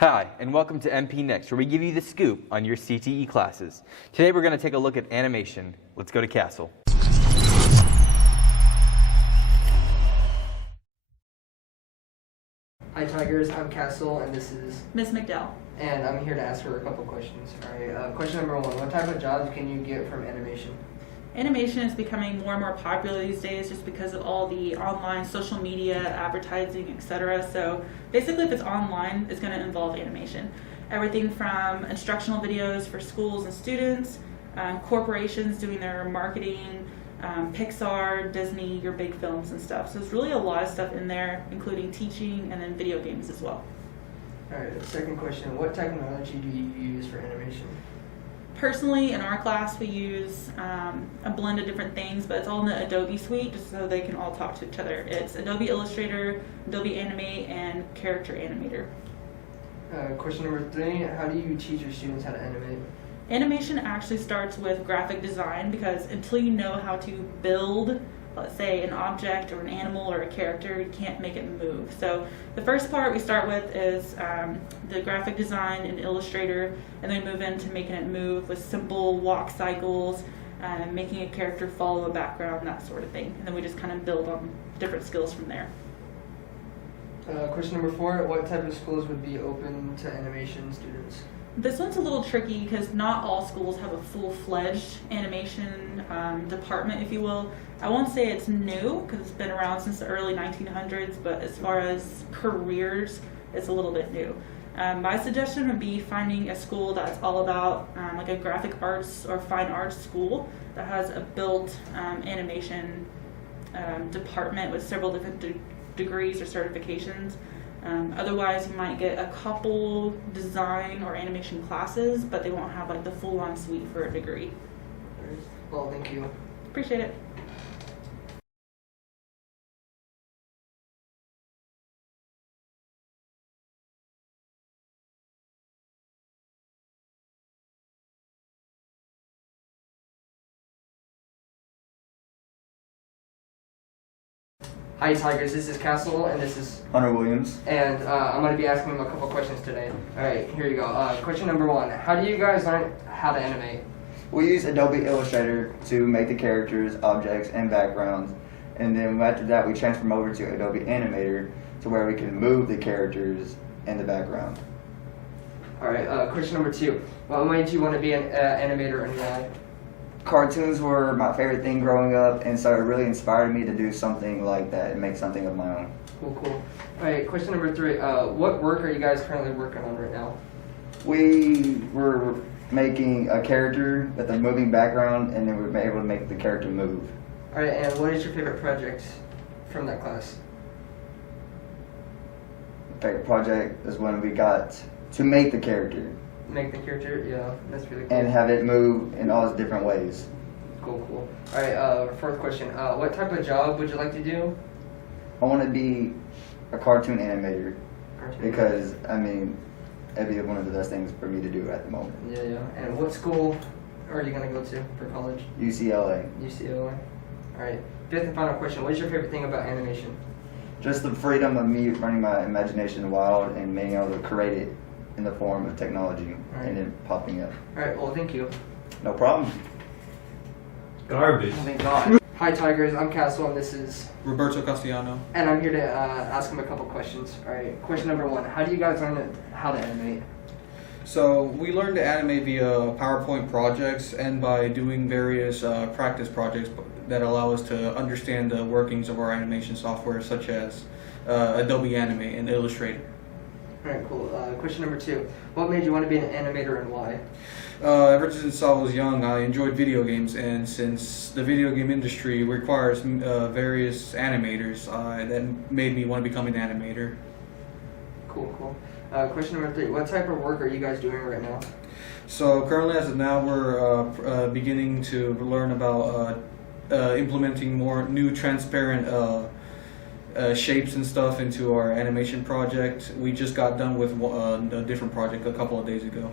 Hi, and welcome to MP Next, where we give you the scoop on your CTE classes. Today we're going to take a look at animation. Let's go to Castle. Hi Tigers, I'm Castle and this is Miss McDowell. and I'm here to ask her a couple questions. Alright, question number one, what type of jobs can you get from animation? Animation is becoming more and more popular these days just because of all the online social media, advertising, etc. So basically if it's online, it's going to involve animation. Everything from instructional videos for schools and students, corporations doing their marketing, Pixar, Disney, your big films and stuff. So there's really a lot of stuff in there, including teaching and then video games as well. Alright, second question, what technology do you use for animation? Personally, in our class, we use a blend of different things, but it's all in the Adobe suite just so they can all talk to each other. It's Adobe Illustrator, Adobe Animate, and Character Animator. Question number three, how do you teach your students how to animate? Animation actually starts with graphic design because until you know how to build, let's say, an object or an animal or a character, you can't make it move. So the first part we start with is the graphic design in Illustrator, and then move into making it move with simple walk cycles, making a character follow a background, that sort of thing. And then we just kind of build on different skills from there. Question number four, what type of schools would be open to animation students? This one's a little tricky because not all schools have a full-fledged animation department, if you will. I won't say it's new because it's been around since the early 1900s, but as far as careers, it's a little bit new. My suggestion would be finding a school that's all about like a graphic arts or fine arts school that has a built animation department with several different degrees or certifications. Otherwise, you might get a couple design or animation classes, but they won't have like the full-on suite for a degree. Well, thank you. Appreciate it. Hi Tigers, this is Castle and this is Hunter Williams. and I'm going to be asking them a couple questions today. Alright, here you go. Question number one, how do you guys learn how to animate? We use Adobe Illustrator to make the characters, objects, and backgrounds. And then after that, we transform over to Adobe Animator to where we can move the characters and the background. Alright, question number two, what made you want to be an animator and why? Cartoons were my favorite thing growing up, and so it really inspired me to do something like that and make something of my own. Cool. Alright, question number three, what work are you guys currently working on right now? We were making a character with a moving background, and then we were able to make the character move. Alright, and what is your favorite project from that class? Favorite project is when we got to make the character Make the character? Yeah, that's really cool. and have it move in all its different ways. Cool. Alright, fourth question, what type of job would you like to do? I want to be a cartoon animator Cartoon. because, I mean, it'd be one of the best things for me to do at the moment. Yeah. And what school are you going to go to for college? UCLA. UCLA. Alright, fifth and final question, what is your favorite thing about animation? Just the freedom of me running my imagination wild and being able to create it in the form of technology and then popping up. Alright, well, thank you. No problem. Garbage. Oh, thank God. Hi, Tigers, I'm Castle, and this is... Roberto Castellano. And I'm here to ask him a couple questions. Alright, question number one, how do you guys learn how to animate? So we learned to animate via PowerPoint projects and by doing various practice projects that allow us to understand the workings of our animation software, such as Adobe Animate and Illustrator. Alright, cool. Question number two, what made you want to be an animator and why? Ever since I was young, I enjoyed video games, and since the video game industry requires various animators, that made me want to become an animator. Cool. Question number three, what type of work are you guys doing right now? So currently, as of now, we're beginning to learn about implementing more new transparent shapes and stuff into our animation project. We just got done with a different project a couple of days ago.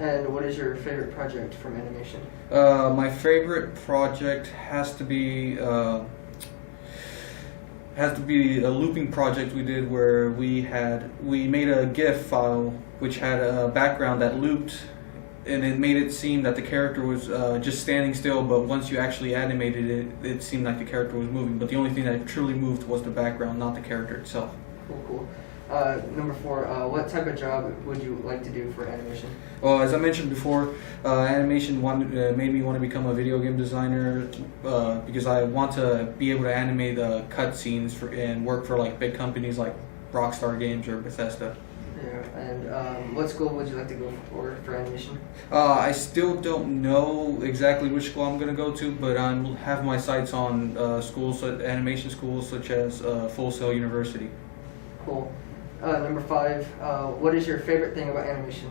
And what is your favorite project from animation? My favorite project has to be has to be a looping project we did where we made a GIF file which had a background that looped, and it made it seem that the character was just standing still, but once you actually animated it, it seemed like the character was moving. But the only thing that truly moved was the background, not the character itself. Cool. Number 4, what type of job would you like to do for animation? Well, as I mentioned before, animation made me want to become a video game designer because I want to be able to animate cutscenes and work for like big companies like Rockstar Games or Bethesda. Yeah, and what school would you like to go for animation? I still don't know exactly which school I'm going to go to, but I have my sights on animation schools such as Full Sail University. Cool. Number 5, what is your favorite thing about animation?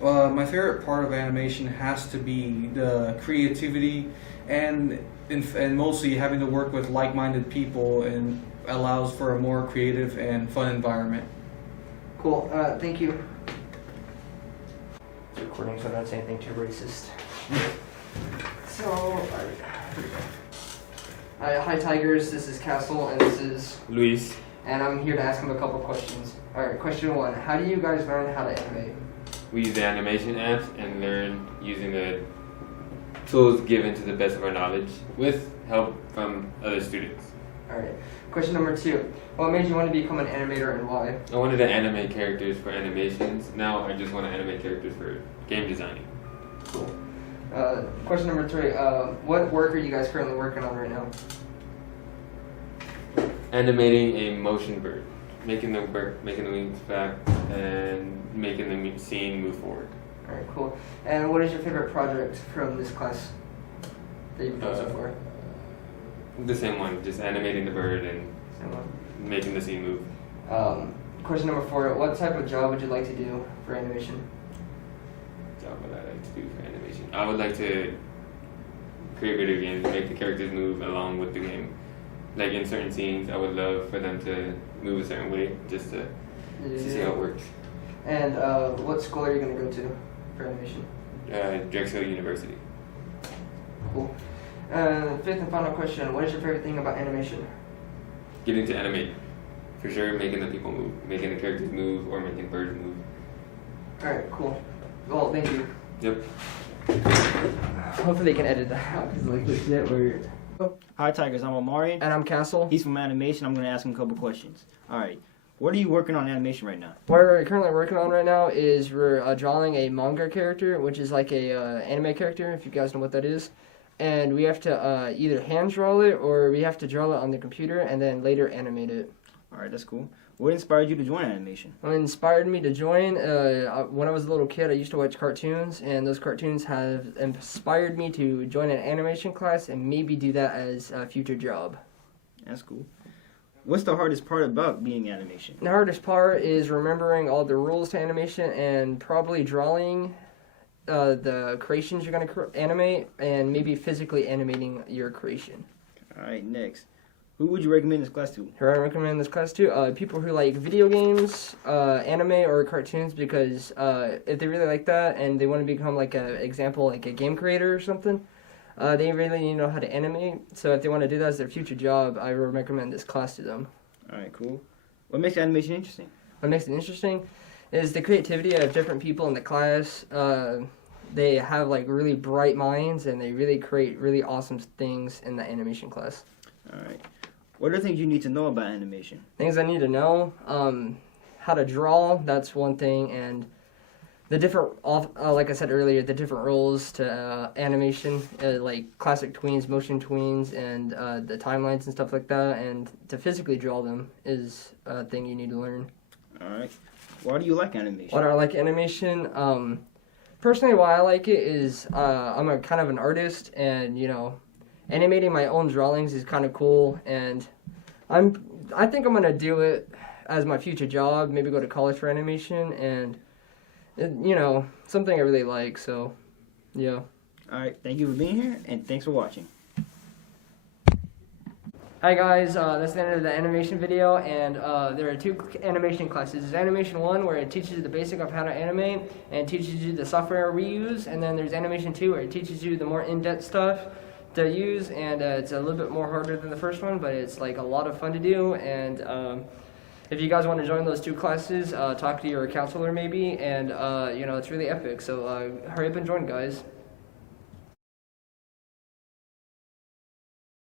My favorite part of animation has to be the creativity and mostly having to work with like-minded people, and allows for a more creative and fun environment. Cool. Thank you. It's recording, so I don't say anything too racist. So, hi Tigers, this is Castle, and this is Luis. and I'm here to ask him a couple questions. Alright, question 1. How do you guys learn how to animate? We use the animation apps and learn using the tools given to the best of our knowledge with help from other students. Alright, question number 2. What made you want to become an animator and why? I wanted to animate characters for animations. Now I just want to animate characters for game designing. Cool. Question number 3. What work are you guys currently working on right now? Animating a motion bird, making the wings back, and making the scene move forward. Alright, cool. And what is your favorite project from this class that you've done so far? The same one, just animating the bird and Same one. making the scene move. Question number 4. What type of job would you like to do for animation? Job what I like to do for animation. I would like to create video games and make the characters move along with the game. Like in certain scenes, I would love for them to move a certain way just to see how it works. And what school are you going to go to for animation? Drexel University. Cool. 5th and final question. What is your favorite thing about animation? Getting to animate. For sure, making the people move, making the characters move, or making birds move. Alright, cool. Well, thank you. Yep. Hopefully they can edit that out because like this shit weird. Hi Tigers, I'm Omari. And I'm Castle. He's from animation. I'm going to ask him a couple questions. Alright, what are you working on animation right now? What we're currently working on right now is we're drawing a manga character, which is like a anime character, if you guys know what that is. And we have to either hand draw it or we have to draw it on the computer and then later animate it. Alright, that's cool. What inspired you to join animation? What inspired me to join, when I was a little kid, I used to watch cartoons, and those cartoons have inspired me to join an animation class and maybe do that as a future job. That's cool. What's the hardest part about being animation? The hardest part is remembering all the rules to animation and probably drawing the creations you're going to animate and maybe physically animating your creation. Alright, next. Who would you recommend this class to? Who I recommend this class to? People who like video games, anime, or cartoons, because if they really like that and they want to become like a example, like a game creator or something, they really need to know how to animate. So if they want to do that as their future job, I would recommend this class to them. Alright, cool. What makes animation interesting? What makes it interesting is the creativity of different people in the class. They have like really bright minds and they really create really awesome things in the animation class. Alright. What are things you need to know about animation? Things I need to know, how to draw, that's one thing, and the different, like I said earlier, the different rules to animation, like classic tweens, motion tweens, and the timelines and stuff like that, and to physically draw them is a thing you need to learn. Alright. Why do you like animation? Why do I like animation? Personally, why I like it is I'm a kind of an artist, and, you know, animating my own drawings is kind of cool, and I think I'm gonna do it as my future job. Maybe go to college for animation, and you know, something I really like. So, yeah. Alright, thank you for being here, and thanks for watching. Hi guys, that's the end of the animation video, and there are 2 animation classes. There's Animation 1, where it teaches you the basic of how to animate, and teaches you the software we use, and then there's Animation 2, where it teaches you the more in-depth stuff, to use, and it's a little bit more harder than the first one, but it's like a lot of fun to do. And if you guys want to join those 2 classes, talk to your counselor maybe, and it's really epic. So hurry up and join, guys.